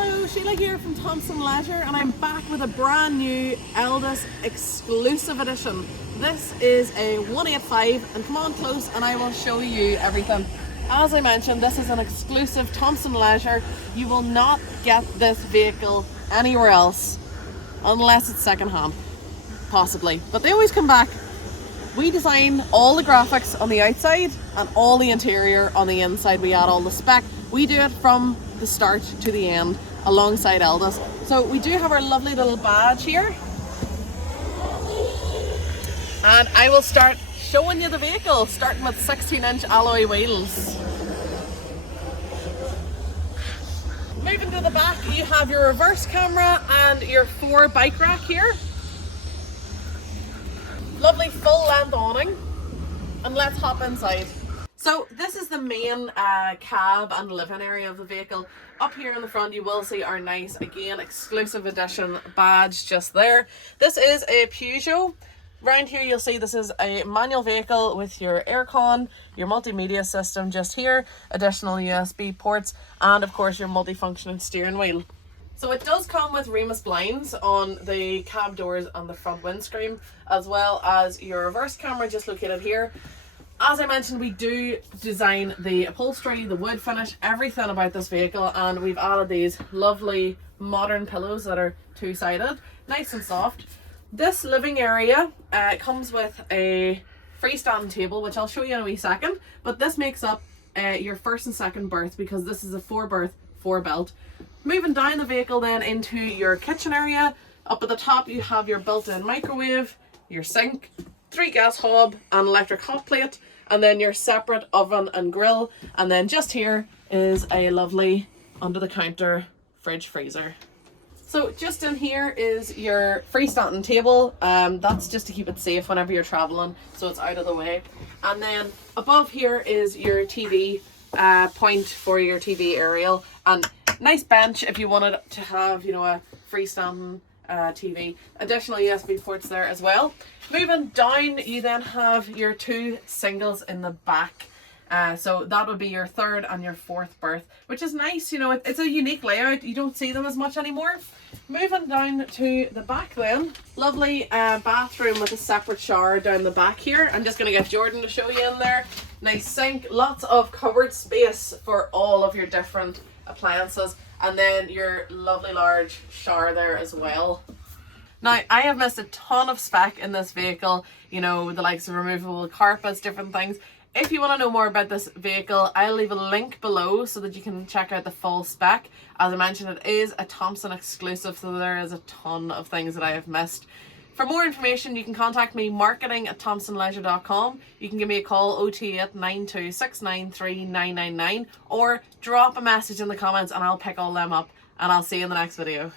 Hello, Sheila here from Thompson Leisure, and I'm back with a brand new ELDDIS exclusive edition. This is a 185, and come on close and I will show you everything. As I mentioned, this is an exclusive Thompson Leisure. You will not get this vehicle anywhere else unless it's second hand, possibly, but they always come back. We design all the graphics on the outside and all the interior on the inside. We add all the spec. We do it from the start to the end alongside ELDDIS. So we do have our lovely little badge here. And I will start showing you the vehicle, starting with 16-inch alloy wheels. Moving to the back, you have your reverse camera and your 4 bike rack here. Lovely full length awning, and let's hop inside. So this is the main cab and living area of the vehicle. Up here in the front you will see our nice, again, exclusive edition badge just there. This is a Peugeot. Round here you'll see this is a manual vehicle with your aircon, your multimedia system just here, additional USB ports, and of course your multifunctioning steering wheel. So it does come with Remus blinds on the cab doors and the front windscreen, as well as your reverse camera just located here. As I mentioned, we do design the upholstery, the wood finish, everything about this vehicle, and we've added these lovely modern pillows that are two-sided, nice and soft. This living area comes with a freestanding table, which I'll show you in a wee second, but this makes up your first and second berth because this is a 4-berth, 4-belt. Moving down the vehicle then into your kitchen area, up at the top you have your built-in microwave, your sink, 3 gas hob and electric hot plate, and then your separate oven and grill, and then just here is a lovely under the counter fridge freezer. So just in here is your freestanding table. That's just to keep it safe whenever you're traveling, so it's out of the way. And then above here is your TV point for your TV aerial, and nice bench if you wanted to have, you know, a freestanding TV. Additional USB ports there as well. Moving down, you then have your 2 singles in the back. So that would be your 3rd and your 4th berth, which is nice. You know, it's a unique layout. You don't see them as much anymore. Moving down to the back then, lovely bathroom with a separate shower down the back here. I'm just going to get Jordan to show you in there. Nice sink, lots of covered space for all of your different appliances, and then your lovely large shower there as well. Now, I have missed a ton of spec in this vehicle, you know, the likes of removable carpets, different things. If you want to know more about this vehicle, I'll leave a link below so that you can check out the full spec. As I mentioned, it is a Thompson exclusive, so there is a ton of things that I have missed. For more information, you can contact me, marketing@thompsonleisure.com. You can give me a call, 028 92693 999, or drop a message in the comments and I'll pick all them up, and I'll see you in the next video.